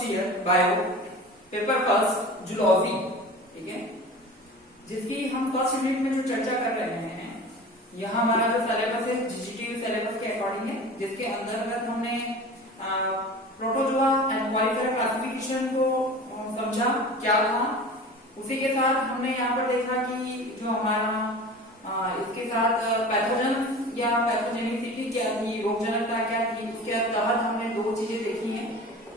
First year bio, paper first zoology, ठीक है, जिसकी हम फर्स्ट यूनिट में जो चर्चा कर रहे हैं, यह हमारा जो सिलेबस है जीजीटी सिलेबस के अकॉर्डिंग है, जिसके अंतर्गत हमने प्रोटोजोआ एंड क्वालिफायर क्लासिफिकेशन को समझा क्या था। उसी के साथ हमने यहाँ पर देखा कि जो हमारा इसके साथ पैथोजन या पैथोजेनिसिटी क्या थी, रोगजनकता क्या थी, उसके तहत हमने दो चीजें देखी हैं।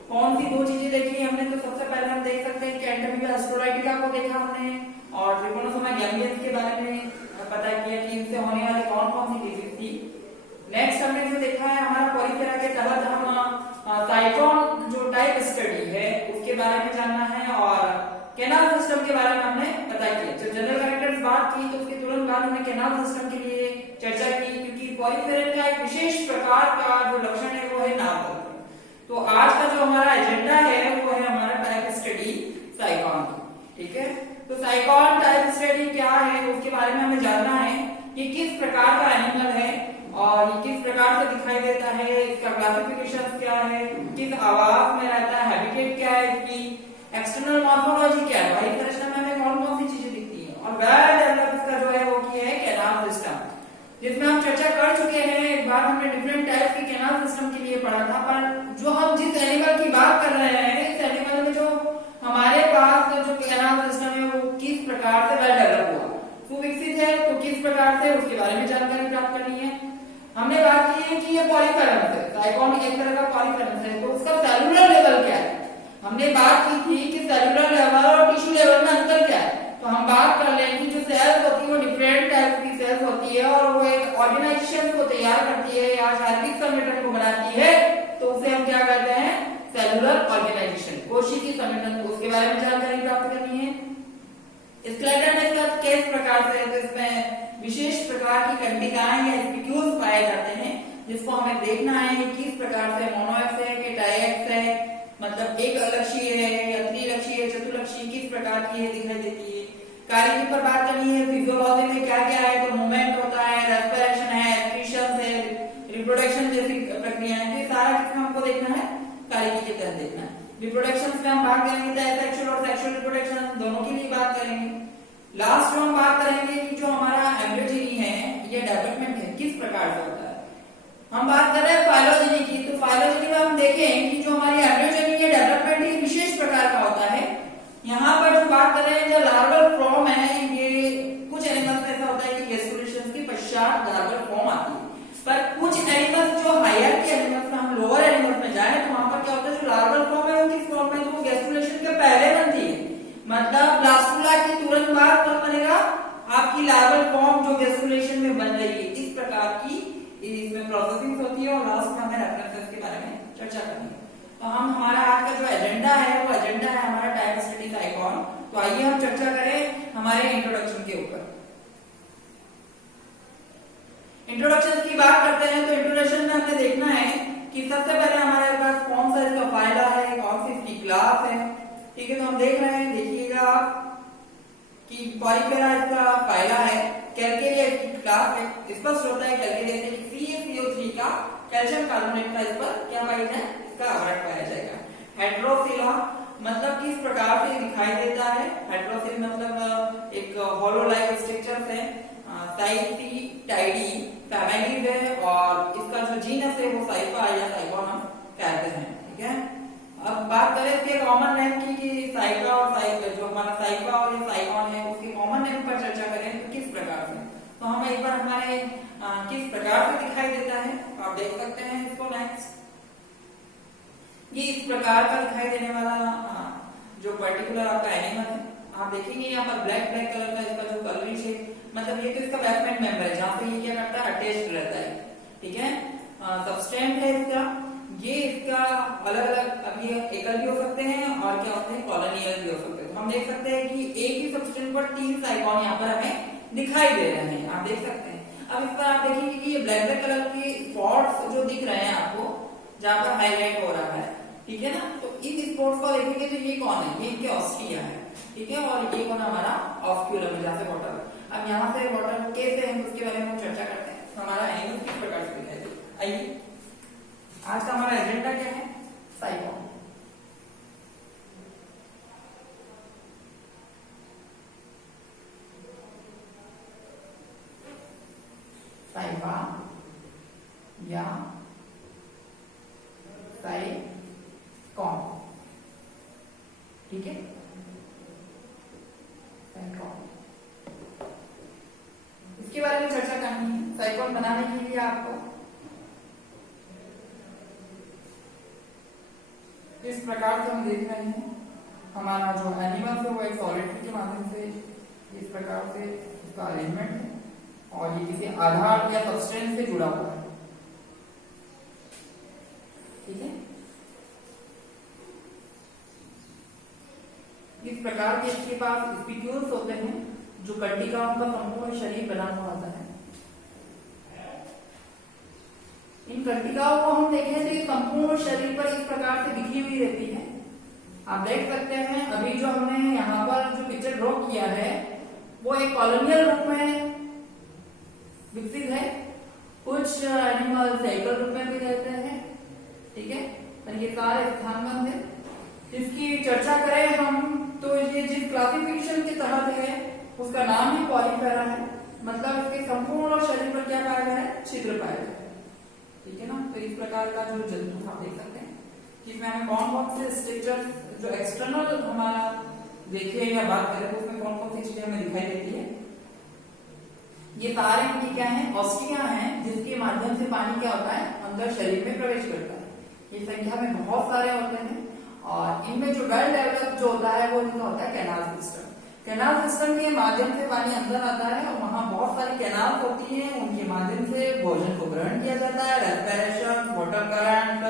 कौन सी दो चीजें देखी हमने? तो सबसे पहले हम देख सकते हैं कि एंटोमिला एस्ट्रोलाइटिका को देखा हमने और ट्रिकोनोसोमा गैम्बियंस के बारे में पता किया कि इनसे होने वाली कौन कौन सी डिजीज थी। नेक्स्ट हमने जो देखा है हमारा पॉलीफेरा के तहत हम साइटोन जो टाइप स्टडी है उसके बारे में जानना है और कैनाल सिस्टम के बारे में हमने पता किया। जब जनरल कैरेक्टर्स बात की तो उसके तुरंत बाद हमने कैनाल सिस्टम के लिए चर्चा की, क्योंकि पॉलीफेरन का एक विशेष प्रकार का जो लक्षण है वो है नाव। तो आज का जो हमारा एजेंडा है वो है हमारा टाइप स्टडी साइकॉन, ठीक है। तो साइकॉन टाइप स्टडी क्या है उसके बारे में हमें जानना है कि किस प्रकार का एनिमल है और ये किस प्रकार से दिखाई देता है, इसका क्लासिफिकेशन क्या है, किस आवास में रहता है, हैबिटेट क्या है, इसकी एक्सटर्नल मॉर्फोलॉजी क्या है, बाहरी संरचना में हमें कौन कौन सी चीजें दिखती हैं, और वेल डेवलप इसका जो है वो क्या है कैनाल सिस्टम, जिसमें हम चर्चा कर चुके हैं। एक बार हमने डिफरेंट टाइप के कैनाल सिस्टम के लिए पढ़ा था, पर जो हम जिस एनिमल की बात कर रहे हैं इस एनिमल में जो हमारे पास जो कैनाल सिस्टम है वो किस प्रकार से वेल डेवलप हुआ, सुविकसित है तो किस प्रकार से, उसके बारे में जानकारी प्राप्त करनी है। हमने बात की है कि ये पॉलीफेरम है, साइकॉन एक तरह का पॉलीफेरम है, तो उसका सेलुलर लेवल क्या है। हमने बात की थी कि सेलुलर लेवल और टिश्यू लेवल में अंतर क्या है, तो हम बात कर लें कि जो सेल्स होती है वो डिफरेंट टाइप की सेल्स होती है और वो एक ऑर्गेनाइजेशन को तैयार करती है या शारीरिक संगठन को बनाती है, तो उसे हम क्या कहते हैं सेलुलर ऑर्गेनाइजेशन, कोशिकीय संगठन। तो उसके बारे में जानकारी प्राप्त करनी है। स्केलेटन इसका किस प्रकार से, तो इसमें विशेष प्रकार की कंडिकाएं या स्पिक्यूल्स पाए जाते हैं, जिसको हमें देखना है कि किस प्रकार से मोनोएक्स है कि डाइएक्स है, मतलब एक लक्षीय है या त्रिलक्षीय चतुर्लक्षीय, किस प्रकार की है दिखाई देती है। कार्यकी पर बात करनी है, फिजियोलॉजी में क्या क्या है, तो मूवमेंट होता है, रेस्पिरेशन है, एक्सक्रीशन है, रिप्रोडक्शन जैसी प्रक्रियाएं, तो सारा किसमें हमको देखना है कार्यकी के तहत देखना है। रिप्रोडक्शन में हम बात करेंगे तो सेक्सुअल और सेक्सुअल रिप्रोडक्शन दोनों के लिए बात करेंगे। लास्ट में हम बात करेंगे कि जो हमारा एम्ब्रियोजेनी है ये डेवलपमेंट है किस प्रकार से होता है। हम बात कर रहे हैं फाइलोजेनी की, तो फाइलोजेनी में हम देखें कि जो हमारी एम्ब्रियोजेनी है डेवलपमेंट एक विशेष प्रकार का होता है। यहाँ पर जो बात कर रहे हैं जो लार्वल फॉर्म है, ये कुछ एनिमल्स में ऐसा होता है कि गेस्टुलेशन के पश्चात लार्वल फॉर्म आती है, पर कुछ एनिमल्स जो हायर के एनिमल्स में, हम लोअर एनिमल्स में जाए तो वहां पर क्या होता है जो लार्वल फॉर्म है वो किस फॉर्म में, तो वो गेस्टुलेशन के पहले बनती है, मतलब ब्लास्टुला की तुरंत बाद कब बनेगा आपकी लार्वल फॉर्म जो गेस्टुलेशन में बन रही है। इस प्रकार की इसमें प्रोसेसिंग होती है और लास्ट में हमें रेफरेंसेस के बारे में चर्चा करनी है। तो हम हमारा आज का जो एजेंडा है वो एजेंडा है हमारा टाइप स्टडी साइकॉन। तो आइए हम चर्चा करें हमारे इंट्रोडक्शन के ऊपर। इंट्रोडक्शन की बात करते हैं तो इंट्रोडक्शन में हमें देखना है कि सबसे पहले हमारे पास कौन सा इसका फाइला है, कौन सी इसकी क्लास है, ठीक है। तो हम देख रहे हैं, देखिएगा आप कि पॉलीफेरा इसका फाइला है, कैलकेरिया इसकी क्लास है। स्पष्ट होता है कैलकेरिया से CaCO3 का कैल्शियम कार्बोनेट का इस पर क्या पाया जाए, इसका आवरण पाया जाएगा। हेट्रोफिला मतलब किस प्रकार से दिखाई देता है, हेट्रोफिल मतलब एक होलो लाइक स्ट्रक्चर है, साइटिडाइडी फैमिली है और इसका जो जीनस है वो साइफा या साइकॉन हम कहते हैं, ठीक है। अब बात करें इसके कॉमन नेम की कि साइका और जो हमारा साइका और ये साइकॉन है उसके कॉमन नेम पर चर्चा करें तो किस प्रकार से, तो हम एक बार हमारे किस प्रकार से दिखाई देता है तो आप देख सकते हैं इसको। नेक्स्ट ये इस प्रकार का दिखाई देने वाला जो पर्टिकुलर आपका एनिमल है, आप देखेंगे यहाँ पर ब्लैक ब्लैक कलर का इसका जो कलरिश है, मतलब ये तो इसका बेसमेंट मेंबर है जहाँ पे ये क्या करता है अटैच्ड रहता है, ठीक है। सबस्टेंट है इसका, ये इसका अलग अलग अभी एकल भी हो सकते हैं और क्या होते हैं कॉलोनियल भी हो सकते हैं। तो हम देख सकते हैं कि एक ही सबस्टेंट पर 3 साइकॉन यहाँ पर हमें दिखाई दे रहे हैं, आप देख सकते हैं। अब इस पर आप देखेंगे कि ये ब्लैक ब्लैक कलर के स्पॉट्स जो दिख रहे हैं आपको जहाँ पर हाईलाइट हो रहा है, ठीक है ना। तो इन स्पॉट्स को देखेंगे तो ये कौन है, ये इनके ऑस्ट्रिया है, ठीक है, और ये कौन हमारा ऑस्क्यूलम है जहाँ से वाटर। अब यहाँ से वाटर कैसे है उसके बारे में हम चर्चा करते हैं, हमारा एनिमल किस प्रकार से दिखाई देता है। आइए आज का हमारा एजेंडा क्या है, साइकॉन। साइफा या साइकॉन, ठीक है, साइकॉन। इसके बारे में चर्चा करनी है। साइकॉन बनाने के लिए आपको इस प्रकार से हम देख रहे हैं, हमारा जो एनिमल है वो एक सॉलिटरी के माध्यम से इस प्रकार से इसका अरेंजमेंट है और ये किसी आधार या सबस्टेंस से जुड़ा हुआ है, ठीक है। इस प्रकार के इसके पास स्पिक्यूल्स होते हैं जो कंटिकाओं का संपूर्ण शरीर बना हुआ होता है। इन कंटिकाओं को हम देखें तो ये संपूर्ण शरीर पर इस प्रकार से बिखरी हुई रहती है। आप देख सकते हैं अभी जो हमने यहाँ पर जो पिक्चर ड्रॉ किया है वो एक कॉलोनियल रूप में विकसित है। कुछ एनिमल साइकिल रूप में भी रहते हैं, ठीक है, और ये सारे स्थानबंध है। इसकी चर्चा करें हम तो ये जिस क्लासिफिकेशन के तहत है उसका नाम ही पॉलीफेरा है, मतलब इसके संपूर्ण शरीर पर क्या पाया गया है, छिद्र पाया गया है, ठीक है ना। तो इस प्रकार का जो जंतु आप देख सकते हैं जिसमें हमें कौन कौन से स्ट्रक्चर जो एक्सटर्नल हमारा देखे या बात करें तो उसमें कौन कौन सी चीजें हमें दिखाई देती है। ये सारे इनकी क्या है, ऑस्टिया हैं जिसके माध्यम से पानी क्या होता है, अंदर शरीर में प्रवेश करता है। ये संख्या में बहुत सारे होते हैं और इनमें जो वेल डेवलप जो होता है वो इनका होता है कैनाल सिस्टम। कैनाल सिस्टम के माध्यम से पानी अंदर आता है और वहां बहुत सारी कैनाल होती हैं, उनके माध्यम से भोजन को ग्रहण किया जाता है। रेस्पिरेशन, वाटर करंट,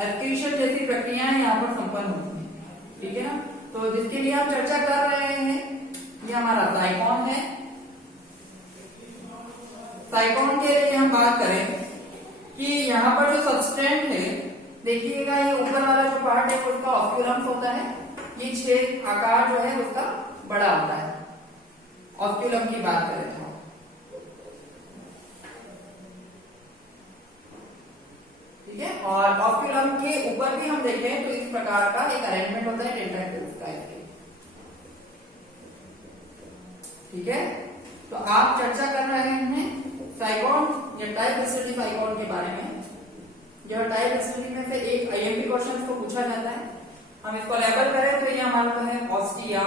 एस्केशन जैसी प्रक्रियाएं यहाँ पर संपन्न होती हैं, ठीक है ना। तो जिसके लिए हम चर्चा कर रहे हैं ये हमारा साइकॉन है। साइकॉन के लिए हम बात करें कि यहाँ पर जो सबस्टेंट है, देखिएगा ये ऊपर वाला जो पार्ट है उसका ऑस्क्यूलम्स होता है। ये छेद आकार जो है उसका बड़ा होता है। ऑस्क्यूलम की बात करें तो ठीक है, और ऑस्क्यूलम के ऊपर भी हम देखें तो इस प्रकार का एक अरेंजमेंट होता है टेंटाकल्स का, ठीक है। तो आप चर्चा कर रहे हैं साइकॉन या टाइप साइकॉन के बारे में। यह टाइप में से एक आईएमपी क्वेश्चन को पूछा जाता है। हम इसको लेबल करें तो ये हमारा तो है ऑस्टिया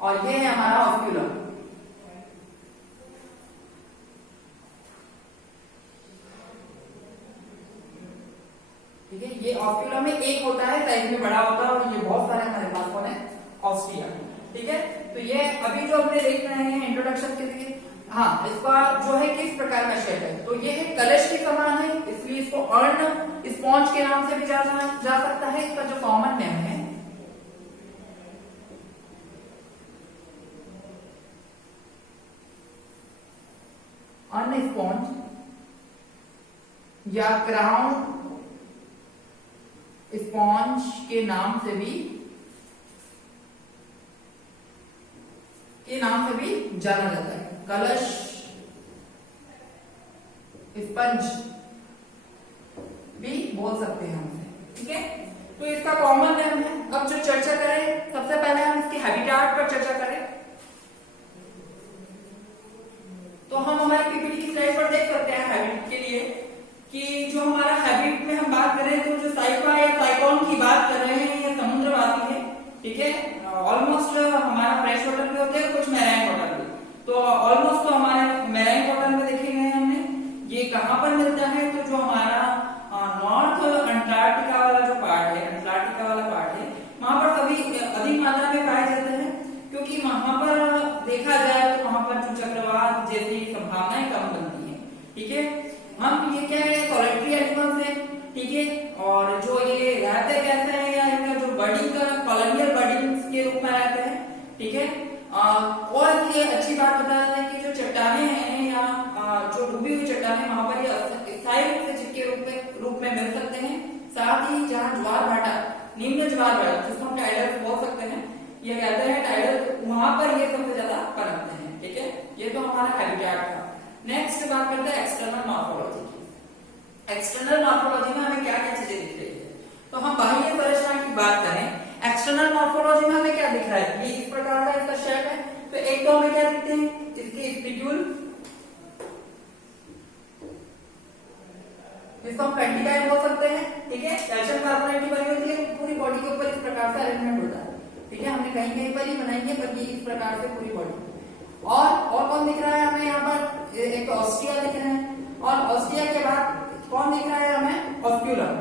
और ये है हमारा ऑस्क्यूलम, ठीक है। ये ऑस्क्यूलम में एक होता है, साइज में बड़ा होता है और ये बहुत सारे हमारे पास कौन है, ऑस्टिया, ठीक है। तो ये अभी जो हमने देख रहे हैं इंट्रोडक्शन के लिए, हाँ, इसका जो है किस प्रकार का शेप है, तो ये है कलश के समान है, इसलिए इसको अर्न स्पॉन्ज के नाम से भी जाना जा सकता है। इसका जो कॉमन नेम है अर्न स्पॉन्ज या क्राउन स्पॉन्ज के नाम से भी जाना जाता है। कलश स्पंज भी बोल सकते हैं हम इसे, ठीक है। तो इसका कॉमन नेम है। अब जो चर्चा करें, सबसे पहले हम इसके हैबिटेट पर चर्चा करें तो हम हमारी पीपीटी की स्लाइड पर देख सकते हैं हैबिट के लिए कि जो हमारा हैबिट में हम बात करें तो जो साइफा या साइकॉन की बात कर रहे हैं ये समुद्रवासी है, ठीक है। ऑलमोस्ट हमारा फ्रेश वाटर में होते हैं, कुछ मैराइन वाटर में। तो ऑलमोस्ट तो हमारे मैराइन वाटर में देखे गए हमने। ये कहाँ पर मिलता है, तो जो हमारा नॉर्थ अंटार्कटिका वाला जो पार्ट है, अंटार्कटिका वाला पार्ट है, वहां पर सभी अधिक मात्रा में पाए जाते हैं क्योंकि वहां पर देखा जाए तो वहां पर जो चक्रवात जैसी संभावनाएं कम बनती है, ठीक है। हम ये क्या है, सॉलिटरी एनिमल्स है, ठीक है। और जो ये रहते कैसे हैं या इनका जो बर्डिंग का कॉलोनियल बर्डिंग के रूप में रहते हैं, ठीक है। और ये अच्छी बात बताया जाए कि जो चट्टाने हैं या जो डूबी हुई चट्टाने वहां पर ये स्थायी रूप से चिपके रूप में मिल सकते हैं। साथ ही जहाँ ज्वार भाटा, निम्न ज्वार भाटा जिसको हम टाइडल बोल सकते हैं, ये कहते हैं टाइडल, वहां पर ये सबसे ज्यादा पनपते हैं, ठीक है। ये तो हमारा हैबिटेट था। नेक्स्ट बात करते हैं एक्सटर्नल मॉर्फोलॉजी की। एक्सटर्नल मॉर्फोलॉजी में हमें क्या क्या चीजें दिख रही है, तो हम बाह्य संरचना की बात करें, एक्सटर्नल मॉर्फोलॉजी में हमें क्या दिख रहा है, ये इस प्रकार का इसका शेप है। तो एक तो हमें क्या दिखते हैं, इसके स्पिक्यूल, प्रकार से अरेंजमेंट होता है, ठीक है। हमने कहीं कहीं पर ही बनाई है, पर ये इस प्रकार से पूरी बॉडी। और कौन दिख रहा है हमें यहाँ पर, एक ऑस्टिया दिख रहा है, और ऑस्टिया के बाद कौन दिख रहा है हमें, ऑस्क्यूलम,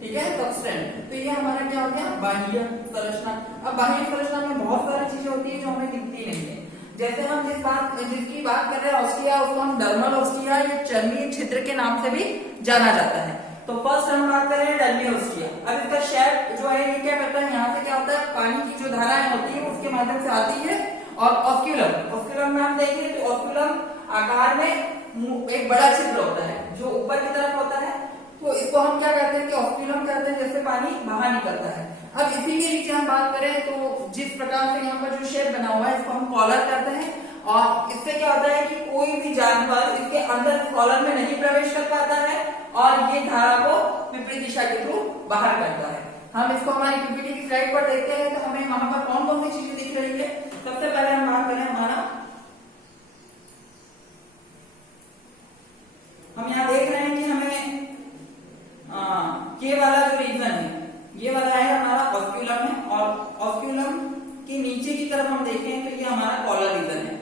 ठीक है, सबस्टेंट। तो ये हमारा क्या हो गया, बाह्य संरचना। अब बाह्य संरचना में बहुत सारी चीजें होती है जो हमें दिखती नहीं है। जैसे हम जिसकी बात कर रहे हैं ऑस्टिया, उसको हम डर्मल ऑस्टिया या चर्मी छिद्र के नाम से भी जाना जाता है। तो फर्स्ट हम बात कर रहे हैं डर्मी ऑस्टिया। अब इसका शेप जो है ये क्या करता है, यहाँ से क्या होता है, पानी की जो धाराएं होती है उसके माध्यम से आती है। और ऑस्क्यूलम में हम देखेंगे तो ऑस्क्यूलम आकार में एक बड़ा छिद्र होता है जो ऊपर की तरफ होता है, तो इसको हम क्या कहते हैं कि ऑस्क्यूलम कहते हैं, जिससे पानी बाहर निकलता है। अब इसी के नीचे हम बात करें तो जिस प्रकार से यहाँ पर जो शेप बना हुआ है इसको हम कॉलर कहते हैं, और इससे क्या होता है कि कोई भी जानवर इसके अंदर कॉलर में नहीं प्रवेश कर पाता है और ये धारा को विपरीत दिशा के थ्रू बाहर करता है। हम इसको हमारी पीपीटी की स्लाइड पर देखते हैं तो हमें वहां पर कौन कौन सी चीजें दिख रही है। सबसे पहले हम बात करें हम यहाँ देख रहे हैं कि हमें के वाला जो रीजन है ये वाला है हमारा ऑस्क्यूलम है, और ऑस्क्यूलम के नीचे की तरफ हम देखें तो ये हमारा कॉलर रीजन है।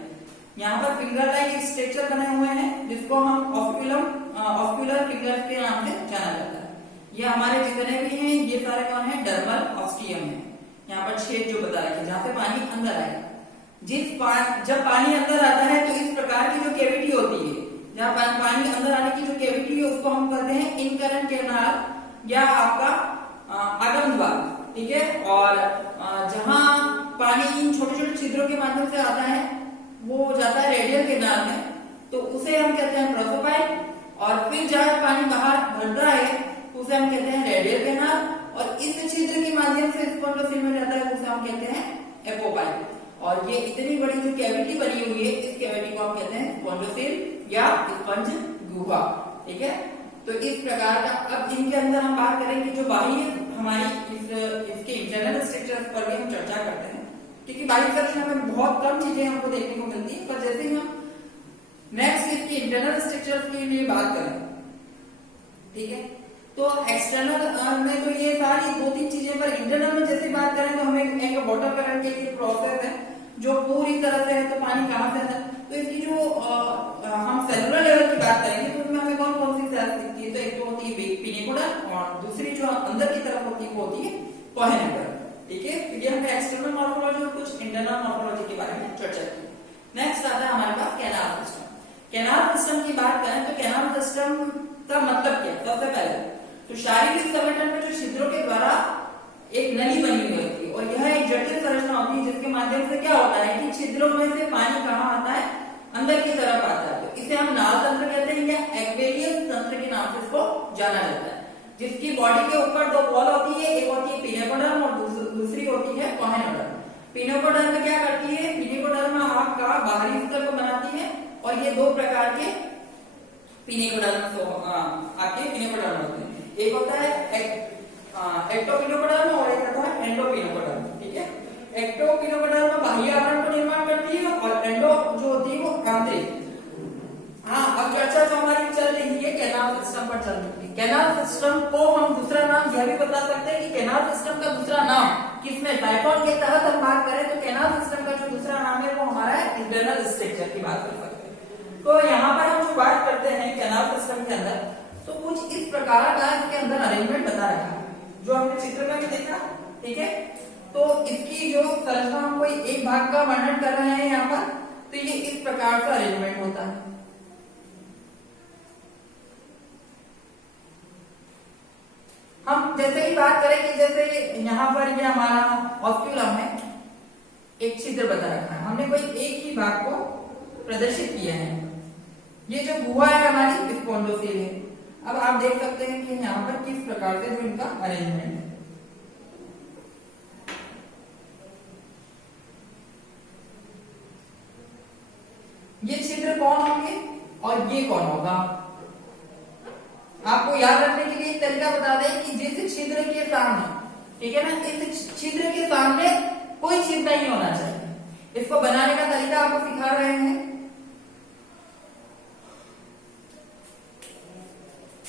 यहाँ पर फिंगर लाइक स्ट्रक्चर बने हुए हैं जिसको हम ऑस्क्यूलर फिंगर के नाम से जाना जाता है। ये हमारे जितने भी हैं ये सारे कौन है, डर्मल ऑस्टियम है। यहाँ पर छेद जो बता रखे जहाँ से पानी अंदर आएगा। जब पानी अंदर आता है तो इस प्रकार की जो कैविटी होती है, जहाँ पानी अंदर आने की जो कैविटी है उसको हम कहते हैं इनकरेंट कैनाल या आपका आगम द्वार, ठीक है। और जहाँ पानी इन छोटे छोटे छिद्रों के माध्यम से आता है वो जाता है रेडियल कैनाल में, तो उसे हम कहते हैं प्रोसोपाइल। और फिर जहाँ पानी बाहर भरता है तो उसे हम कहते हैं रेडियल कैनाल, और इस छिद्र के माध्यम से स्पॉन्डोसिल में जाता है उसे हम कहते हैं एपोपाइल। और ये इतनी बड़ी जो कैविटी बनी हुई है इस कैविटी को हम कहते हैं स्पॉन्डोसिल या स्पंज गुहा, ठीक है। तो इस प्रकार का अब इनके अंदर हम बात करें कि जो बाह्य हमारी इसके इंटरनल स्ट्रक्चर पर भी हम चर्चा करते हैं, क्योंकि बाह्य संरचना में बहुत कम चीजें हमको देखने को मिलती है। पर जैसे ही हम नेक्स्ट इसके इंटरनल स्ट्रक्चर के लिए बात करें, ठीक है, तो एक्सटर्नल में तो ये सारी दो तीन चीजें, पर इंटरनल में जैसे बात करें तो हमें एक वाटर करंट के लिए प्रोसेस है जो पूरी तरह से है, तो पानी कहाँ से है, तो इसकी जो हम सेलुलर लेवल की बात करेंगे तो उसमें हमें कौन कौन सी सेल्स दिखती है, तो एक तो होती है पिनिकुलर और दूसरी जो अंदर की तरफ होती है वो होती है कोहेनेडर, ठीक है। तो ये हमने एक्सटर्नल मॉर्फोलॉजी और कुछ इंटरनल मॉर्फोलॉजी के बारे में चर्चा की। नेक्स्ट आता है हमारे पास कैनाल सिस्टम। कैनाल सिस्टम की बात करें तो कैनाल सिस्टम का मतलब क्या है, सबसे पहले तो शारीरिक संगठन में जो छिद्रों के द्वारा एक नली बनी हुई होती है, और यह एक जटिल संरचना होती है जिसके माध्यम से क्या होता है कि छिद्रों में से पानी कहाँ आता है, अंदर की तरफ आता है। तो इसे हम नाल तंत्र कहते हैं या एक्वेरियस तंत्र के नाम से इसको जाना जाता है, जिसकी बॉडी के ऊपर दो वॉल होती है, एक होती है पिनेकोडर्म और दूसरी होती है कोहेनोडर्म। पिनेकोडर्म क्या करती है, पिनेकोडर्म आपका बाहरी स्तर को बनाती है, और ये दो प्रकार के पिनेकोडर्म आपके पिनेकोडर्म होते हैं। एक होता है एक्टोपिनेकोडर्म और एक होता है एंडोपिनेकोडर्म, ठीक है। एक्टोपिनेकोडर्म बाह्य आवरण को निर्माण करती है और एंडो जो होती है वो आंतरिक। हाँ, अब चर्चा जो हमारी चल रही है कैनाल सिस्टम पर चल रही है। कैनाल सिस्टम को हम दूसरा नाम यह भी बता सकते हैं कि कैनाल सिस्टम का दूसरा नाम किसमें, टाइफॉन के तहत हम बात करें तो कैनाल सिस्टम का जो दूसरा नाम है वो हमारा इंटरनल स्ट्रक्चर की बात कर सकते हैं। तो यहाँ पर हम जो बात करते हैं कैनाल सिस्टम के अंदर, तो कुछ इस प्रकार का इसके अंदर अरेंजमेंट बता रखा है जो हमने चित्र में भी देखा, ठीक है। तो इसकी जो संरचना हम कोई एक भाग का वर्णन कर रहे हैं यहाँ पर, तो ये इस प्रकार का अरेंजमेंट होता है। हम जैसे ही बात करें कि जैसे यहाँ पर ये हमारा ऑस्क्यूलम है, एक छिद्र बता रखा है, हमने कोई एक ही भाग को प्रदर्शित किया है। ये जो गुहा है हमारी स्पॉन्डोसिल है। अब आप देख सकते हैं कि यहाँ पर किस प्रकार से जो इनका अरेंजमेंट है। ये छिद्र कौन होंगे और ये कौन होगा। आपको याद रखने के लिए एक तरीका बता दें कि जिस छिद्र के सामने, ठीक है ना, इस छिद्र के सामने कोई छिद्र नहीं होना चाहिए। इसको बनाने का तरीका आपको सिखा रहे हैं।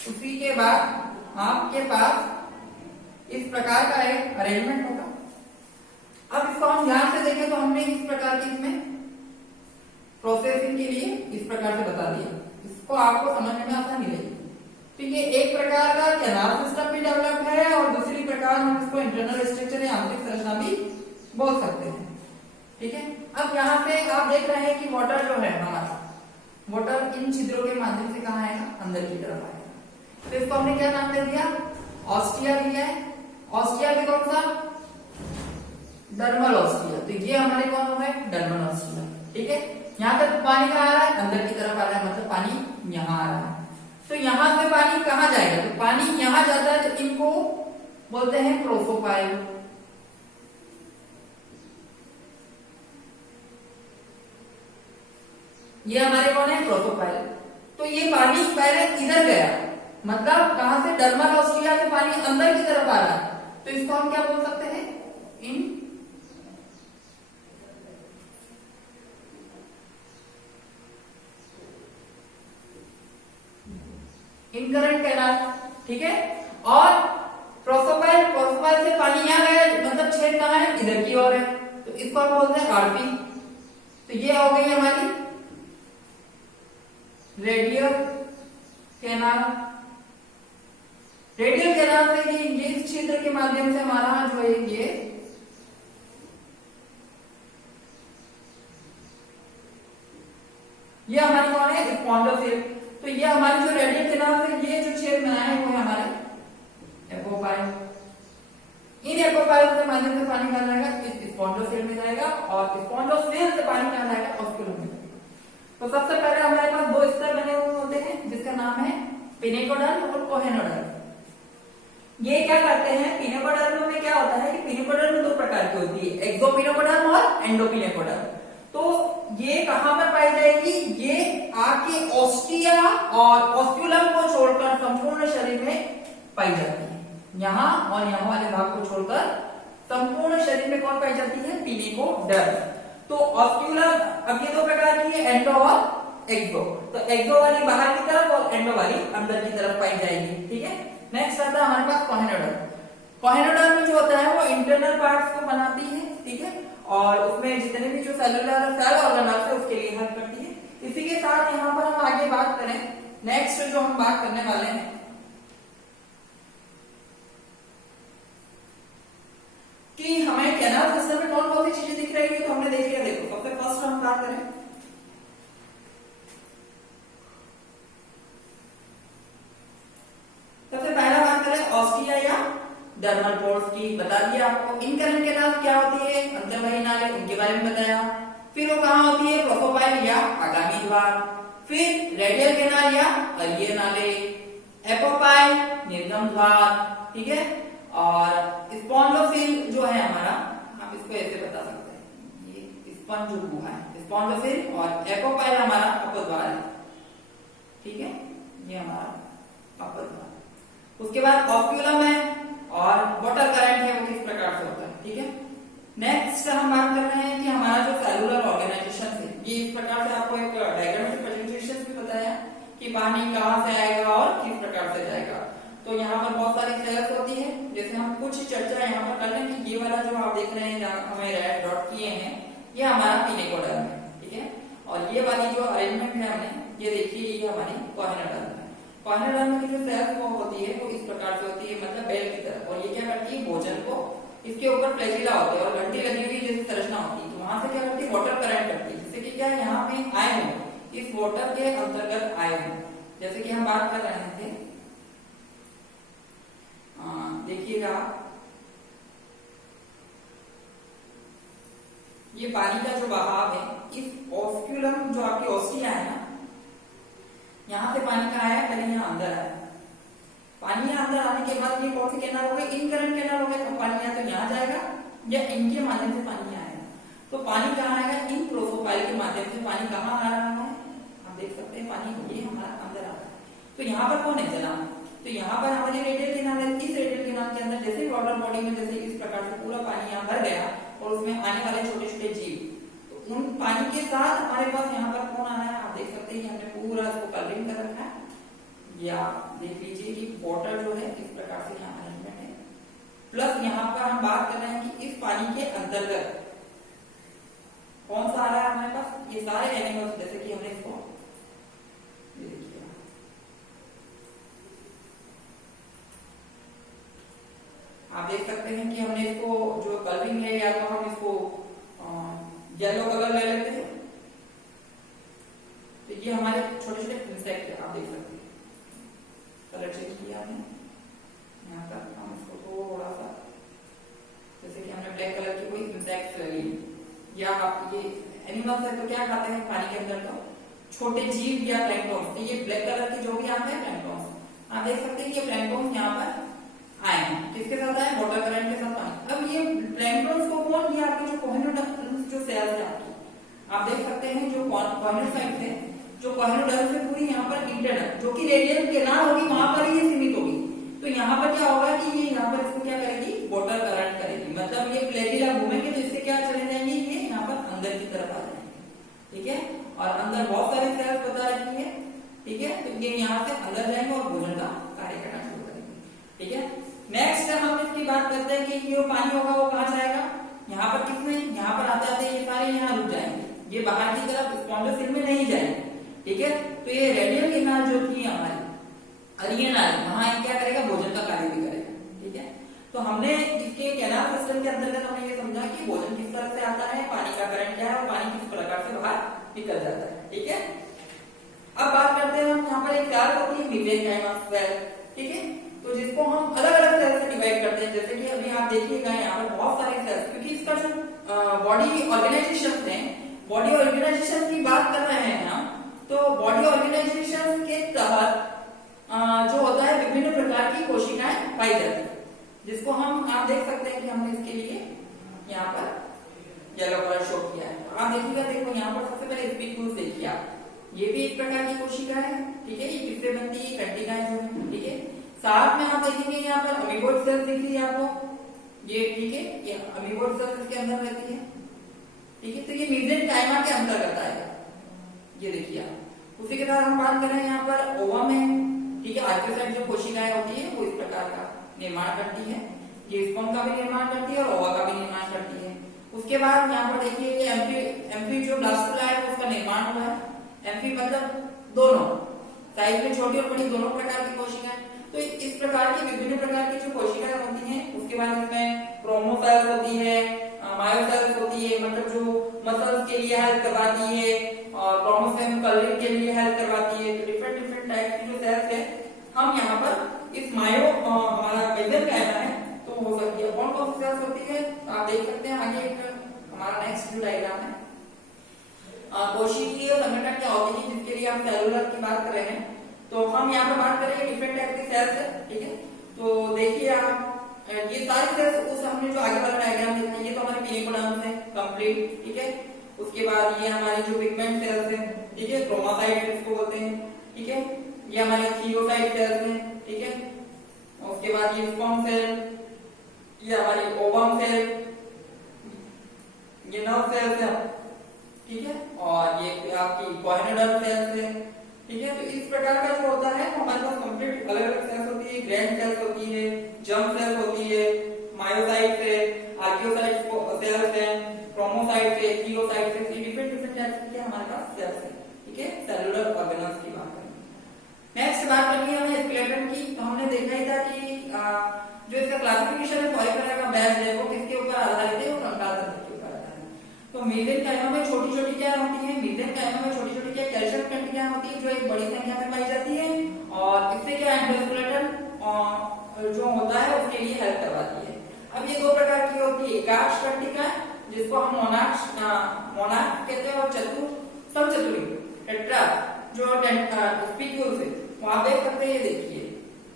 उसी के बाद आपके पास इस प्रकार का एक अरेंजमेंट होगा। अब इसको हम ध्यान से देखें तो हमने इस प्रकार की इसमें प्रोसेसिंग के लिए इस प्रकार से बता दिया, इसको आपको समझने में आसानी रहेगी। तो ये एक प्रकार का कैनाल सिस्टम भी डेवलप है और दूसरी प्रकार हम इसको इंटरनल स्ट्रक्चर या आंतरिक संरचना भी बोल सकते हैं। ठीक है, अब यहाँ से आप देख रहे हैं कि वाटर जो है हमारा, वाटर इन छिद्रों के माध्यम से कहाँ आएगा, अंदर की तरफ आएगा। तो इसको हमने क्या नाम दे दिया, ऑस्टिया दिया है। ऑस्टिया भी कौन सा, डर्मल ऑस्टिया। तो ये हमारे कौन हो गए, डर्मल ऑस्टिया। ठीक है, यहाँ तक पानी कहाँ आ रहा है, अंदर की तरफ आ रहा है, मतलब पानी यहाँ आ रहा है। तो यहां से पानी कहाँ जाएगा, तो पानी यहां जाता है, तो इनको बोलते हैं प्रोसोपाइल। ये हमारे कौन है, प्रोसोपाइल। तो ये पानी पहले इधर गया, मतलब कहां से, डर्मल ऑस्टिया से पानी अंदर की तरफ आ रहा है, तो इसको हम क्या बोल सकते हैं, इन इनकरेंट कैनाल। ठीक है, और प्रोसोपाइल से पानी यहाँ गया, मतलब छेद कहाँ है, इधर की ओर है, तो इसको हम बोलते हैं आरपी। तो ये हो गई हमारी रेडियल कैनाल। रेडियल कैनाल से ये इस क्षेत्र के माध्यम से हमारा जो है ये हमारी कौन है, स्पॉन्डोसेल। तो ये हमारी जो रेडियल कैनाल से ये जो छेद बनाए हैं वो है हमारे एपोपाइल। इन एपोपाइल के माध्यम से पानी कहाँ जाएगा, इस स्पॉन्डोसेल में जाएगा, और स्पॉन्डोसेल से पानी कहाँ जाएगा, ऑस्क्यूलम में। तो सबसे पहले हमारे पास दो स्तर बने हुए होते हैं, जिसका नाम है पिनेकोडर्म और कोहेनोडर्म। ये क्या करते हैं, पिनेकोडर्म में क्या होता है कि पिनेकोडर्म दो प्रकार की होती है, एक्सोपिनेकोडर्म और एंडोपिनेकोडर्म। तो ये कहां पर पाई जाएगी, ये आपके ऑस्टिया और ऑस्क्यूलम को छोड़कर संपूर्ण शरीर में पाई जाती है। यहाँ और यहाँ वाले भाग को छोड़कर संपूर्ण शरीर में कौन पाई जाती है, पिनेकोडर्म। तो ऑस्क्यूलम, अब ये दो प्रकार की है, एंडो और एक्सो। तो एक्सो वाली बाहर की तरफ और एंडो वाली अंदर की तरफ पाई जाएगी। ठीक है, नेक्स्ट आता है हमारे पास कोहेनोडर्म। कोहेनोडर्म में जो होता है वो इंटरनल पार्ट्स को बनाती है। ठीक है, और उसमें जितने भी जो सेलुलर सेल ऑर्गेनल्स है उसके लिए हेल्प करती है। इसी के साथ यहाँ पर हम आगे बात करें, नेक्स्ट जो हम बात करने वाले हैं कि हमें कैनाल सिस्टम में कौन कौन सी चीजें दिख रही है, तो हमने देख लिया। देखो, सबसे फर्स्ट हम बात करें, सबसे पहला बात करें ऑस्टिया या डर्मल पोर्स की। बता दिया आपको। इनकरेंट कैनाल क्या होती है, अंतर्वाही नाली, उनके बारे में बताया। फिर वो कहाँ होती है, प्रोसोपाइल या आगामी द्वार। फिर रेडियल कैनाल या अरीय नाले, एपोपाइल निर्गम द्वार। ठीक है, और स्पॉन्डोसेल जो है हमारा, आप इसको ऐसे बता सकते हैं, ये स्पंज जो गुहा है, स्पॉन्डोसेल, और एपोपाइल हमारा अपद्वार है। ठीक है, ये हमारा अपद्वार। उसके बाद ऑस्क्यूलम है, और वाटर करंट है वो किस प्रकार से होता है। ठीक है, नेक्स्ट हम बात कर रहे हैं कि हमारा जो सेलुलर ऑर्गेनाइजेशन है, ये इस प्रकार से आपको एक डायग्रामेटिक प्रेजेंटेशन भी बताया कि पानी कहाँ से आएगा और किस प्रकार से जाएगा। तो यहाँ पर बहुत सारी सेल्स होती है, जैसे हम कुछ चर्चा यहाँ पर कर लें कि ये वाला जो आप देख रहे हैं जहाँ हमें रेड डॉट किए हैं, ये हमारा पिनेकोडर्म है। ठीक है, और ये वाली जो अरेंजमेंट है हमने, ये देखिए, ये हमारी कोहेनोडर्म है। कोहेनोडर्म की जो सेल्स वो होती है वो इस प्रकार से होती है, मतलब बेल की तरह, और ये क्या करती है, भोजन को, इसके ऊपर फ्लैजिला होते हैं और घंटी लगी हुई जैसी संरचना होती है, तो वहां से क्या करती है, वाटर करंट करती है, जिससे कि क्या यहाँ पे आए हो, इस वाटर के अंतर्गत आए हो। जैसे कि हम बात कर रहे थे, देखिएगा, ये पानी का जो बहाव है, इस ऑस्क्यूलम जो आपकी ऑस्टिया है ना, यहाँ से पानी कहाँ आया, पहले यहाँ अंदर आया। पानी यहाँ अंदर आने के बाद ये कौन से कैनाल हो गए, इनकरेंट कैनाल हो गए। तो पानी या तो यहाँ जाएगा या इनके माध्यम से पानी आएगा। तो पानी कहाँ आएगा, इन प्रोसोपाइल के माध्यम से पानी कहाँ आ रहा है, आप देख सकते हैं, पानी ये हमारा अंदर आ रहा है। तो यहाँ पर कौन है, जलाम। तो यहाँ पर हमारी रेडियल कैनाल है, इस रेडियल कैनाल के अंदर जैसे वाटर बॉडी में जैसे इस प्रकार से पूरा पानी यहाँ भर गया और उसमें आने वाले छोटे छोटे जीव, तो उन पानी के साथ हमारे पास यहाँ पर कौन आ रहा है, आप देख सकते हैं, हमने पूरा इसको कलरिंग कर रखा है। या देख लीजिए कि वाटर जो है इस प्रकार से यहाँ अरेंजमेंट है। प्लस यहाँ पर हम बात कर रहे हैं कि इस पानी के अंतर्गत कौन सा आ रहा है हमारे पास, ये सारे एनिमल्स, जैसे कि हमने इसको ये देखिए, आप देख सकते हैं कि हमने इसको जो कलरिंग है, या तो हम इसको येलो कलर ले लेते हैं, तो ये हमारे छोटे छोटे इंसेक्ट है, आप देख सकते हैं, कलर चेंज किया हमने यहाँ पर, हम इसको थोड़ा सा, जैसे कि हमने ब्लैक कलर की कोई इंसेक्ट ली, या आप ये एनिमल्स है तो क्या खाते हैं पानी के अंदर, तो छोटे जीव या प्लैंक्टन, तो ये ब्लैक कलर के जो भी आते हैं प्लैंक्टन, आप देख सकते हैं कि ये प्लैंक्टन यहाँ पर आए हैं, किसके साथ आए, वाटर करंट के साथ पानी। अब ये प्लैंक्टन को कौन, ये आपके जो कोहेनोडर्म्स जो सेल्स है आपकी, आप देख सकते हैं जो कोहेनोसाइट्स है, जो कोहेनोडर्म से पूरी यहाँ पर इंटरनल, जो कि रेडियल किनार होगी वहां पर ही ये सीमित होगी, तो यहाँ पर क्या होगा कि ये यहाँ पर इसको क्या करेगी, वाटर करंट करेगी, मतलब ये फ्लैजिला घूमेंगे तो इससे क्या चले जाएंगे, ये यहाँ पर अंदर की तरफ आ जाएंगे, ठीक है, और अंदर बहुत सारी सेल्स बता रखी है, ठीक है, तो ये यहाँ से अंदर जाएंगे और भोजन का कार्य करना शुरू करेंगे, ठीक है। नेक्स्ट हम इसकी बात करते हैं कि ये पानी होगा वो कहाँ जाएगा, यहाँ पर किसमें, यहाँ पर आते आते ये सारे यहाँ रुक जाएंगे, ये बाहर की तरफ स्पॉन्डोसिल में नहीं जाएंगे, ठीक है, तो ये रेडियल किनार जो थी हमारी अरियनाल, वहां क्या करेगा, भोजन का कार्य भी करेगा, ठीक है। तो हमने इसके कैनाल सिस्टम के अंतर्गत हमने ये समझा कि भोजन किस तरह से आता है, पानी का करंट क्या है और पानी किस प्रकार से बाहर निकल जाता है, ठीक है। अब बात करते हैं हम, यहाँ पर एक सेल होती है मीसेंकाइमल सेल, ठीक है, तो जिसको हम अलग अलग सेल से डिवाइड करते हैं, जैसे कि अभी आप देखिएगा यहाँ पर बहुत सारे सेल्स, क्योंकि इसका जो बॉडी ऑर्गेनाइजेशन है, बॉडी ऑर्गेनाइजेशन की बात कर रहे हैं हम, तो बॉडी ऑर्गेनाइजेशन के तहत जो होता है विभिन्न प्रकार की कोशिकाएं पाई जाती है, जिसको हम आप देख सकते हैं कि हमने इसके लिए यहाँ पर येलो कलर शो किया है, आप देखिएगा, देखो यहाँ पर सबसे पहले स्पिक्यूल्स देखिए आप, ये भी एक प्रकार की कोशिका है, ठीक है, ये किससे बनती है, कंटिकाएं जो है, ठीक है, साथ में आप देखेंगे यहाँ पर अमीबोइड सेल्स दिख रही है आपको, ये ठीक है, ये अमीबोइड सेल्स इसके अंदर रहती है, ठीक है, तो ये मीसेंकाइमा के अंतर्गत आएगा, ये देखिए आप। उसी के साथ हम बात करें यहाँ पर ओवम है, ठीक है, आर्कियोसाइट जो कोशिकाएं होती है वो इस प्रकार का निर्माण करती है, ये स्पर्म का भी निर्माण करती है और ओवा का भी निर्माण करती है। उसके बाद यहाँ पर देखिए कि एम्फी जो ब्लास्टुला है उसका निर्माण हुआ है, एम्फी मतलब दोनों साइज में छोटी और बड़ी दोनों प्रकार की कोशिकाएं, तो इस प्रकार की विभिन्न प्रकार की जो कोशिकाएं होती हैं। उसके बाद इसमें क्रोमोसेल्स होती है, मायोसेल्स होती है, मतलब जो मसल्स के लिए हेल्प करवाती है और क्रोमोसोम कलरिंग के लिए हेल्प करवाती है, तो डिफरेंट डिफरेंट टाइप की जो सेल्स है हम यहाँ पर इस मायो हमारा मेसेंकाइमा है तो हो सकती है, कौन कौन सी सेल्स होती है आप देख सकते हैं आगे एक हमारा नेक्स्ट जो डायग्राम है, कोशिकीय संगठन क्या होती है जिसके लिए हम सेलुलर की बात कर रहे हैं, तो हम यहाँ पर बात करेंगे डिफरेंट टाइप की सेल्स है, ठीक है। तो देखिए आप ये सारी सेल्स उस हमने जो आगे वाला डायग्राम देखा है, ये तो हमारे पिनिकुलम्स है कंप्लीट, ठीक है। उसके बाद ये हमारे जो पिगमेंट सेल्स है, ठीक है, क्रोमासाइट इसको बोलते हैं, ठीक है, ये हमारे थियोसाइट सेल्स हैं, ठीक है। उसके बाद ये स्पर्म सेल, ये हमारी ओवम सेल, ये नर्व सेल्स है, ठीक है, और ये आपकी कोहेनोडर्म सेल्स है, ठीक है। तो इस प्रकार का जो होता है हमारे पास कंप्लीट अलग अलग सेल्स होती है, ग्रैंड सेल्स होती है, जर्म सेल्स होती है, मायोसाइट्स है, आर्कियोसाइट्स सेल्स है, क्रोमोसाइट्स है, थियोसाइट्स है, डिफरेंट डिफरेंट टाइप्स के हमारे पास सेल्स है, ठीक है, सेलुलर ऑर्गेनल्स की बात करें। नेक्स्ट बात करनी है हमें स्केलेटन की, तो हमने देखा ही था कि जो इसका क्लासिफिकेशन है पॉलीफेरा का बैच है वो किसके ऊपर आधारित है, वो कंकाल तंत्र के ऊपर आधारित है। तो मेसेंकाइमा में छोटी छोटी क्या होती है, मेसेंकाइमा में छोटी छोटी क्या कैल्शियम कंटिकाएं होती है जो एक बड़ी संख्या में पाई जाती है, और इससे क्या एंडोस्केलेटन जो होता है उसके लिए हेल्प करवाती है। अब ये दो प्रकार की होती है, एकाक्ष कंटिका जिसको हम मोनाक्स कहते हैं, और समचतुरी टेट्रा जो स्पिक्यूल्स है, वहां देख सकते हैं, ये देखिए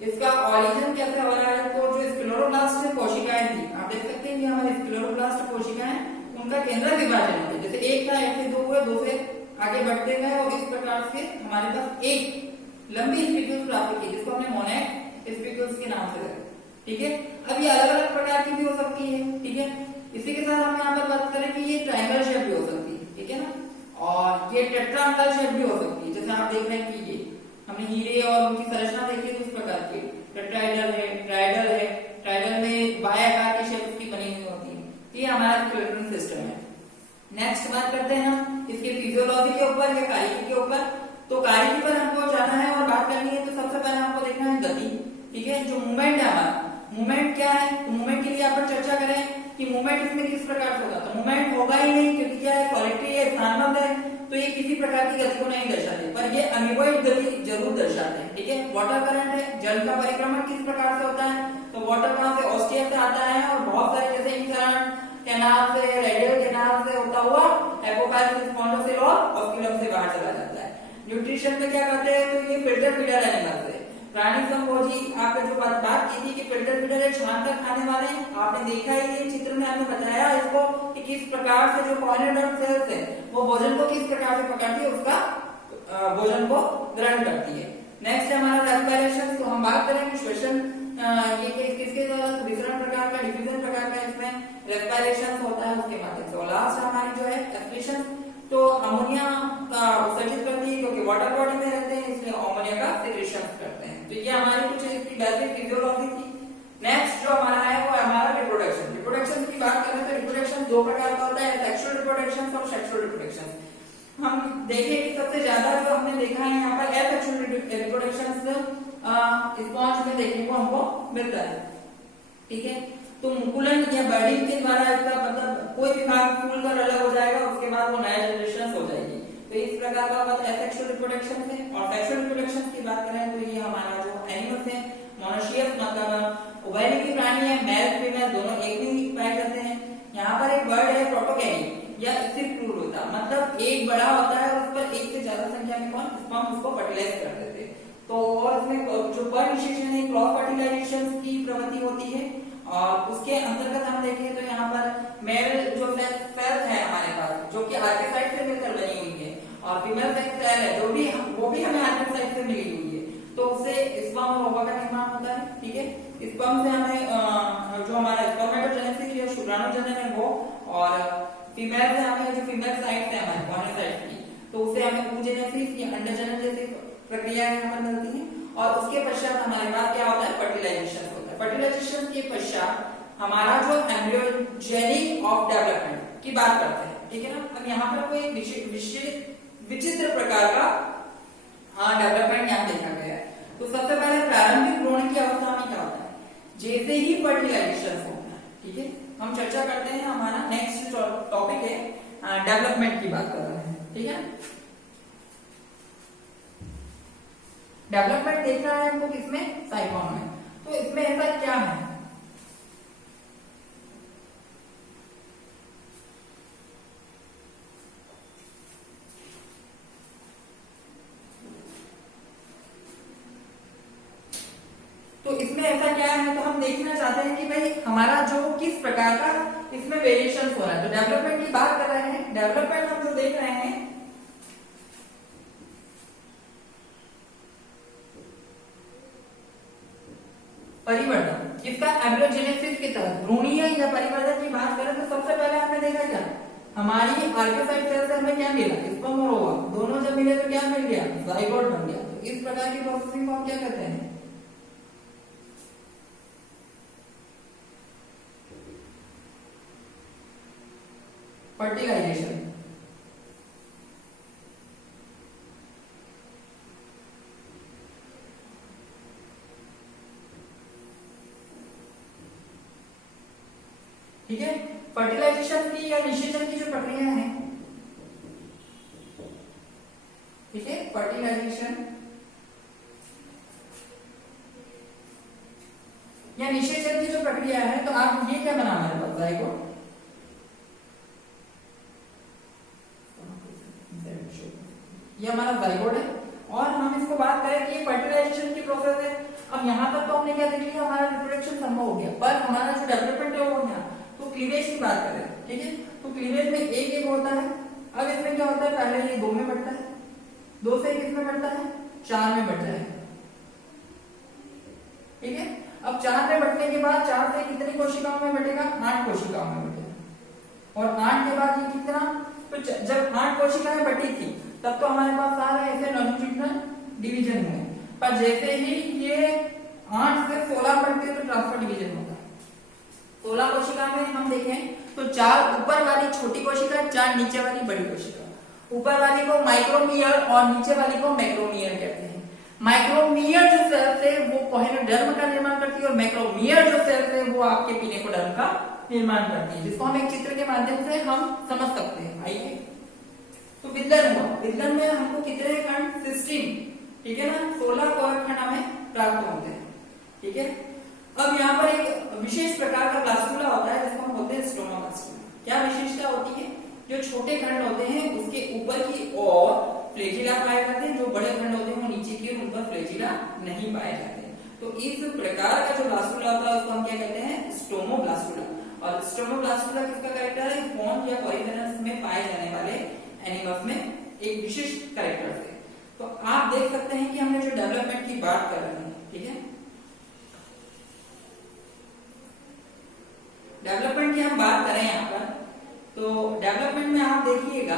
इसका ऑरिजिन कैसे हो रहा है, तो जो स्क्लेरोब्लास्ट कोशिकाएं थी आप देख सकते हैं कि हमारे स्क्लेरोब्लास्ट कोशिकाएं उनका केंद्र विभाजन होता है, जैसे एक था ऐसे दो हुए, दो से आगे बढ़ते गए और इस प्रकार से हमारे पास एक लंबी स्पिक्यूल्स प्राप्त की जिसको हमने मोनैक स्पिक्यूल्स के नाम से रखा, ठीक है। अब ये अलग अलग प्रकार की भी हो सकती है, ठीक है। इसी के साथ हम यहाँ पर बात करें कि ये ट्रायंगल शेप भी हो सकती है, ठीक है ना, और ये टेट्राहेड्रल शेप भी हो सकती है, जैसे आप देख रहे हैं कि ये हमने हीरे और उनकी संरचना देखी है, उस प्रकार की टेट्राहेड्रल है, ट्रायडल है, ट्रायडल में बाह्य आकार की शेप की बनी हुई होती है, तो ये नेक्स्ट बात करते हैं हम इसके फिजियोलॉजी के ऊपर या कार्यकी के ऊपर। तो कार्यकी पर हमको जाना है और बात करनी है, तो सबसे पहले हमको देखना है गति, ठीक है। जो मूवमेंट है हमारा, मूवमेंट क्या है, तो मूवमेंट के लिए अपन चर्चा करें कि मूवमेंट इसमें किस प्रकार से होगा। तो मूवमेंट होगा ही नहीं, क्योंकि क्या है, सॉलिटरी है, स्थानबद्ध है, तो ये किसी प्रकार की गति को नहीं दर्शाते, पर ये अमीबॉइड गति जरूर दर्शाते हैं, ठीक है। वाटर करंट है, जल का परिक्रमण किस प्रकार से होता है, तो वाटर कहां से, ऑस्टिया से आता है, और बहुत सारे जैसे इंकरंट कैनाल से, रेडियल कैनाल से होता हुआ एपोकाइलिस, स्पॉन्डोसेल और ऑस्कुलम से बाहर चला जाता है। न्यूट्रिशन में क्या करते हैं, तो ये फिल्टर फीडर एनिमल से प्राणी संभोजी, आपने जो बात की थी कि फिल्टर फीडर है, छान कर खाने वाले हैं, आपने देखा ही ये चित्र में हमने बताया इसको कि किस प्रकार से जो कॉर्नियोडर्म सेल्स है वो भोजन को किस प्रकार से पकड़ती है, उसका भोजन को ग्रहण करती है। नेक्स्ट है हमारा रेस्पिरेशन। तो हम बात करेंगे श्वसन, ये किसके द्वारा, वितरण प्रकार का, डिफ्यूजन प्रकार का इसमें रेस्पिरेशन होता है, उसके माध्यम से। और लास्ट हमारी जो है एक्सक्रीशन, तो अमोनिया का उत्सर्जित करती है, क्योंकि वाटर बॉडी में रहते हैं, इसलिए अमोनिया का सिक्रेशन करते हैं। तो ये हमारी कुछ इसकी बेसिक फिजियोलॉजी थी। नेक्स्ट जो हमारा है वो हमारा रिप्रोडक्शन। रिप्रोडक्शन की बात करें तो रिप्रोडक्शन दो प्रकार का होता है, सेक्सुअल रिप्रोडक्शन और सेक्सुअल रिप्रोडक्शन। हम देखें कि सबसे ज्यादा जो हमने देखा है यहाँ पर एसेक्सुअल रिप्रोडक्शन स्पॉन्ज में देखने को हमको मिलता है, ठीक है। तो मुकुलन या बर्डिंग के द्वारा इसका मतलब कोई भी भाग फूल कर अलग हो जाएगा, उसके बाद वो नया जनरेशन हो जाएगी। तो इस प्रकार का मतलब एसेक्सुअल रिप्रोडक्शन है। और सेक्सुअल रिप्रोडक्शन की बात करें तो ये हमारा जो एनिमल्स है, मोनोशियस मतलब उभयलिंगी प्राणी है, मेल फीमेल दोनों एक ही पाए जाते हैं। यहाँ पर एक वर्ड है प्रोटोकैरी या स्थिर क्रूर होता, मतलब एक बड़ा होता है उस पर एक से ज्यादा संख्या में कौन स्पर्म उसको फर्टिलाइज कर देते हैं। तो और इसमें जो पर निषेचन है, क्रॉस फर्टिलाइजेशन की प्रवृत्ति होती है। और उसके अंतर्गत हम देखें तो यहाँ पर मेल जो सेल है हमारे पास, जो कि आर्किसाइड से मिलकर बनी हुई है, और फीमेल सेक्स सेल है जो भी वो भी हमें आर्किसाइड से मिली हुई है, तो उससे स्पर्म और ओवा का निर्माण होता है, ठीक है। स्पर्म से हमें जो हमारा स्पर्मेटोजेनेसिस या शुक्राणुजनन है वो, और फीमेल से हमें जो फीमेल साइड है हमारे गोनासाइड की, तो उससे हमें oogenesis या अंडजनन जैसी प्रक्रिया यहाँ पर मिलती है। और उसके पश्चात हमारे पास क्या होता है, फर्टिलाइजेशन होता है। फर्टिलाइजेशन के पश्चात हमारा जो एम्ब्रियोजेनिक ऑफ डेवलपमेंट की बात करते हैं, ठीक है ना। अब यहाँ पर कोई विचित्र प्रकार का डेवलपमेंट यहाँ देखा गया है। तो सबसे पहले प्रारंभिक भ्रूण की अवस्था में क्या होता है, जैसे ही फर्टिलाइजेशन होता है, ठीक है। हम चर्चा करते हैं, हमारा नेक्स्ट टॉपिक है डेवलपमेंट की बात कर रहे हैं, ठीक है। डेवलपमेंट देखना है हमको किसमें, साइकोन में। तो इसमें ऐसा क्या है, तो इसमें ऐसा क्या है, तो हम देखना चाहते हैं कि भाई हमारा जो किस प्रकार का इसमें वेरिएशन हो रहा है। तो डेवलपमेंट की बात कर रहे हैं, डेवलपमेंट हम जो देख रहे हैं परिवर्तन, किसका, एम्ब्रियोजेनेसिस के तहत भ्रूणीय या परिवर्तन की बात करें तो सबसे पहले आपने देखा क्या, हमारी आर्कियोसाइट सेल से हमें क्या मिला, स्पर्म और ओवा दोनों जब मिले तो क्या मिल गया, जाइगोट बन गया। तो इस प्रकार की प्रोसेसिंग को हम क्या कहते हैं, फर्टिलाइजेशन, ठीक है। फर्टिलाइजेशन की या निषेचन की जो प्रक्रिया है, ठीक है, फर्टिलाइजेशन या निषेचन की जो प्रक्रिया है, तो आप ये क्या बना हमारे पास, जाइगोट, ये हमारा जाइगोट है। और हम इसको बात करें कि ये फर्टिलाइजेशन की प्रोसेस है। अब यहाँ तक तो हमने क्या देख लिया, हमारा रिप्रोडक्शन संभव हो गया, पर हमारा जो डेवलपमेंट है वो क्या, तो क्लीवेज की बात करें, ठीक है। तो क्लीवेज में एक एक होता है। अब इसमें क्या होता है, पहले ये 2 में बढ़ता है, 2 से किसमें बढ़ता है, 4 में बढ़ता है, ठीक है। अब 4 में बढ़ने के बाद 4 से कितनी कोशिकाओं में बढ़ेगा, 8 कोशिकाओं में बढ़ेगा। और 8 के बाद ये कितना, तो जब 8 कोशिकाएं बढ़ी थी तब तो हमारे पास सारे ऐसे लॉन्जिट्यूडिनल डिवीजन हुए, पर जैसे ही ये 8 से 16 बढ़ते तो ट्रांसफर डिवीजन होता है। 16 कोशिका में हम देखें तो 4 ऊपर वाली छोटी कोशिका, 4 नीचे वाली बड़ी कोशिका। ऊपर वाली को माइक्रोमियर और नीचे वाली को मैक्रोमियर कहते हैं। माइक्रोमियर जो सेल्स है वो कोहेनोडर्म का निर्माण करती है और मैक्रोमियर जो सेल्स है वो आपके पिनेकोडर्म का निर्माण करती है, जिसको हम एक चित्र के माध्यम से हम समझ सकते हैं। आइए, तो विद्लन हुआ, विद्लन में हमको कितने खंड? 16, ठीक है ना, 16 कोर खंड हमें प्राप्त होते हैं, ठीक है। अब यहाँ पर एक विशेष प्रकार का ब्लास्टुला होता है जिसको हम बोलते हैं स्टोमाब्लास्टुला। क्या विशेषता होती है? जो छोटे खंड होते हैं उसके ऊपर की ओर फ्लैजिला पाए जाते हैं, जो बड़े खंड होते हैं वो नीचे की ओर, उन पर फ्लैजिला नहीं पाए जाते। तो इस प्रकार का जो ब्लास्टुला होता है उसको हम क्या कहते हैं? स्टोमोब्लास्टुला। और स्टोमोब्लास्टुला किसका कैरेक्टर है? फॉर्म या कोरिफेरस में पाए जाने वाले एनिमल्स में एक विशेष कैरेक्टर है। तो आप देख सकते हैं कि हमने जो डेवलपमेंट की बात कर रहे हैं, ठीक है, डेवलपमेंट की हम बात करें यहाँ पर, तो डेवलपमेंट में आप देखिएगा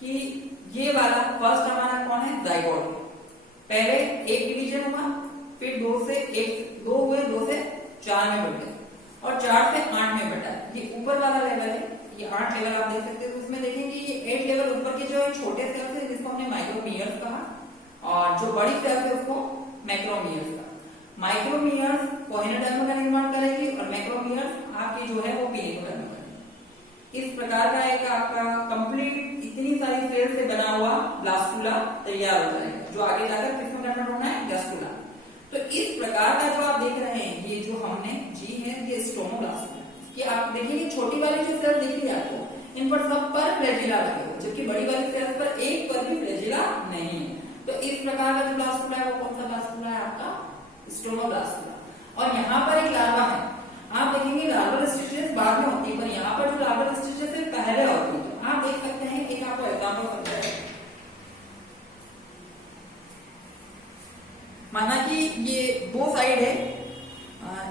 कि ये वाला फर्स्ट हमारा कौन है? जाइगोट। पहले एक डिवीजन हुआ, फिर 2 से 1, 2 हुए, 2 से 4 में बढ़ गए और 4 से 8 में बढ़ा। ये ऊपर वाला लेवल है, ये 8 लेवल आप देख सकते हैं। तो उसमें देखेंगे ये 8 लेवल ऊपर के जो छोटे सेल्स है जिसको हमने माइक्रोमियर्स कहा, और जो बड़ी सेल्स है उसको मैक्रोमियर्स कहा। माइक्रोमियर्स कोहेनोडर्म का निर्माण करेगी और मैक्रोमियर्स आपकी जो है वो पिनेकोडर्म करेगी। इस प्रकार का एक आपका कंप्लीट इतनी सारी सेल्स से बना हुआ ब्लास्टुला तैयार हो जाएगा, जो आगे जाकर किसमें कन्वर्ट होना है? गैस्टुला। तो इस प्रकार का जो आप देख रहे हैं, ये जो हमने जी है ये स्टोमोब्लास्टुला कि आप देखिए छोटी वाली जो सेल दिख रही है आपको, इन पर सब पर फ्लैजिला लगे हुए, जबकि बड़ी वाली सेल्स पर एक पर भी फ्लैजिला नहीं है। तो इस प्रकार का जो ब्लास्टुला है वो कौन सा ब्लास्टुला है? आपका स्टोमोब्लास्टुला। और यहाँ पर एक लार्वा है, आप देखेंगे लार्वल स्टेजेस बाद में होती है, पर यहाँ पर जो लार्वल स्टेजेस है पहले होती है। तो आप देख सकते हैं, एक आपको एग्जाम्पल समझाएं। माना कि ये 2 साइड है,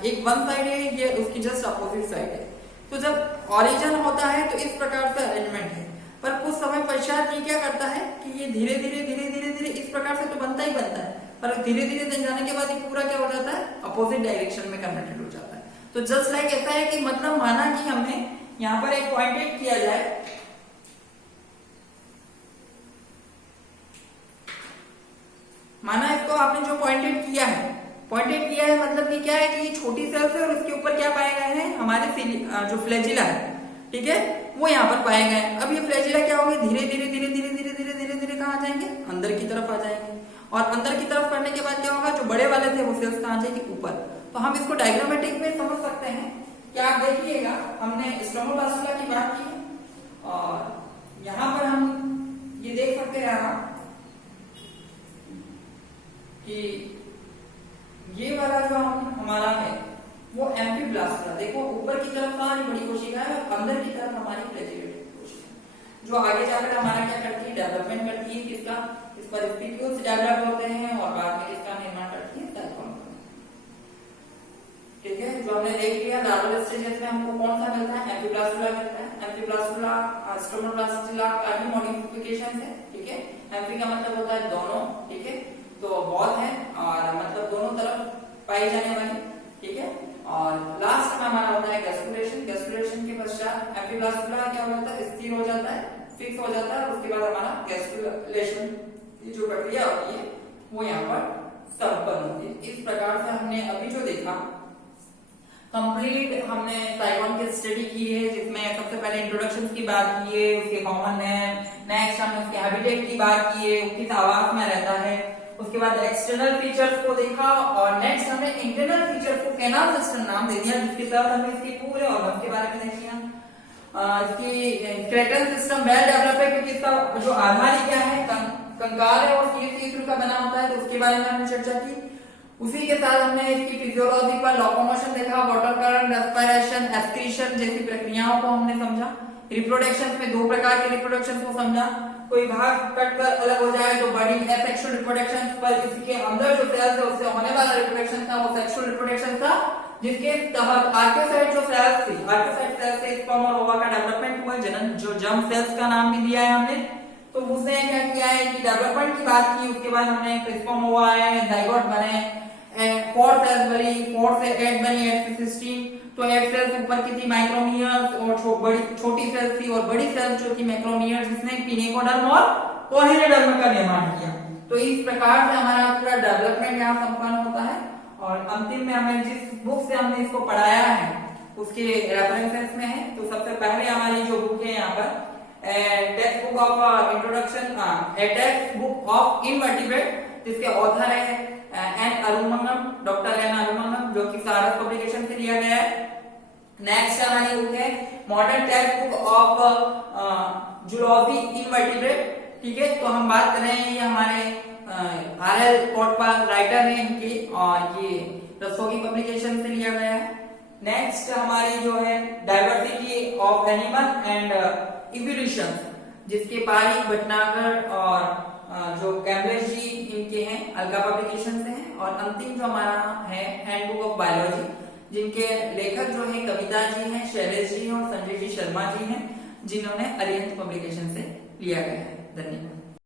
एक वन साइड है, ये उसकी जस्ट अपोजिट साइड है। तो जब ओरिजिन होता है तो इस प्रकार से अरेंजमेंट है, पर कुछ समय पश्चात ये क्या करता है कि ये धीरे धीरे धीरे धीरे धीरे इस प्रकार से तो बनता ही बनता है, पर धीरे धीरे दिन जाने के बाद ये पूरा क्या हो जाता है? अपोजिट डायरेक्शन में कन्वर्टेड हो जाता है। तो जस्ट लाइक ऐसा है कि मतलब माना कि हमने यहाँ पर एक पॉइंटेड किया जाए, माना इसको आपने जो पॉइंटेड किया है मतलब कि क्या है कि छोटी सेल्स है और उसके ऊपर क्या पाए गए हैं? हमारे जो फ्लैजिला है, ठीक है, वो यहाँ पर पाए गए हैं। अब ये फ्लैजिला क्या होंगे? धीरे धीरे धीरे धीरे धीरे धीरे धीरे धीरे कहाँ आ जाएंगे? अंदर की तरफ आ जाएंगे। और अंदर की तरफ करने के बाद क्या होगा? जो बड़े वाले थे वो सेल्स कहाँ आ जाएगी? ऊपर। तो हम इसको डायग्रामेटिक में समझ सकते हैं। क्या आप देखिएगा, हमने स्टोमोब्लास्टुला की बात की और यहाँ पर हम ये देख सकते हैं कि ये वाला जो हमारा है वो एम्फीब्लास्टुला। देखो ऊपर की तरफ हमारी बड़ी कोशिका है और अंदर की तरफ हमारी फ्लैजिलेटेड कोशिका, जो आगे जाकर हमारा क्या करती है? डेवलपमेंट करती है। किसका? इस पर स्पिक्यूल्स डेवलप होते हैं और बाद में किसका निर्माण करती है? साइकोन। ठीक है, जो हमने देख लिया लार्वल स्टेजेस में हमको कौन सा मिलता है? एम्फीब्लास्टुला मिलता है। एम्फीब्लास्टुला स्टोमोब्लास्टुला का भी मॉडिफिकेशन है, ठीक है। एम्फी का मतलब होता है दोनों, ठीक है, तो बहुत है और मतलब दोनों तरफ पाई जाने वाली, ठीक है। और लास्ट में हमारा होता है गैस्कुलेशन। गैस्कुलेशन के पश्चात एम्फीब्लास्टुला क्या हो जाता है? स्थिर हो जाता है, फिक्स हो जाता है। उसके बाद हमारा गैस्कुलेशन की जो प्रक्रिया होती है वो यहाँ पर संपन्न होती है। इस प्रकार से हमने अभी जो देखा कंप्लीट हमने साइकोन की स्टडी की है, जिसमें सबसे पहले इंट्रोडक्शन की बात की है, उसके कॉमन है, नेक्स्ट हमने उसके हैबिटेट की बात की है, वो किस आवास में रहता है, उसके बाद एक्सटर्नल फीचर्स को देखा और नेक्स्ट हमने इंटरनल फीचर्स को कैनाल सिस्टम नाम दे दिया, जिसके साथ हमने इसके पूरे ऑर्गन के बारे में देख लिया। इसकी स्केलेटल सिस्टम वेल डेवलप है क्योंकि इसका जो आधार ही क्या है? कंकाल है और सीएस का बना होता है, तो उसके बारे में हमने चर्चा की। उसी के साथ हमने इसकी फिजियोलॉजी पर लोकोमोशन देखा, वाटर करंट, रेस्पिरेशन, एक्सक्रीशन जैसी प्रक्रियाओं को हमने समझा। रिप्रोडक्शन में 2 प्रकार के रिप्रोडक्शन को समझा, कोई भाग कटकर अलग हो जाए तो बड़ी एसेक्सुअल रिप्रोडक्शन, पर इसके अंदर जो सेल्स है उससे होने वाला रिप्रोडक्शन था वो सेक्सुअल रिप्रोडक्शन था, जिसके तहत आर्कियोसाइट जो सेल्स थी, आर्कियोसाइट सेल्स से स्पर्म और ओवा का डेवलपमेंट हुआ, जनन जो जर्म सेल्स का नाम भी दिया है हमने। तो उसने क्या किया है कि डेवलपमेंट की बात की, उसके बाद हमने स्पर्म ओवा आए, जाइगोट बने, 4 सेल्स बनी, 4 से 8 बनी, 8 से 16। तो एग सेल्स ऊपर की थी माइक्रोमियर्स और छोटी सेल्स थी और बड़ी सेल्स जो थी मैक्रोमियर्स, जिसने पिनेकोडर्म और कोहेनेडर्म का निर्माण किया। तो इस प्रकार से हमारा पूरा डेवलपमेंट यहाँ संपन्न होता है। और अंतिम में हमें जिस बुक से हमने इसको पढ़ाया है उसके रेफरेंसेस में है। तो सबसे पहले हमारी जो बुक है यहाँ पर text book of introduction, text book of invertebrate, जिसके ऑथर है एन अरुमंगम, डॉक्टर एन अरुमंगम, जो कि सारस पब्लिकेशन से लिया गया है। नेक्स्ट हमारी बुक है modern text book of zoology invertebrate. ठीक है, तो हम बात कर रहे हैं ये हमारे आर.एल. कोटपाल राइटर है इनकी, और ये रस्तोगी पब्लिकेशन से लिया गया है। नेक्स्ट हमारी जो है diversity of animal and evolution, जिसके पारी भटनागर और जो कैम्ब्रिज जी इनके हैं, अलका पब्लिकेशन से हैं। और अंतिम जो हमारा है हैंडबुक ऑफ बायोलॉजी, जिनके लेखक जो है कविता जी हैं, शैलेश जी और संजय जी शर्मा जी हैं, जिन्होंने अरिहंत पब्लिकेशन से लिया गया है। धन्यवाद।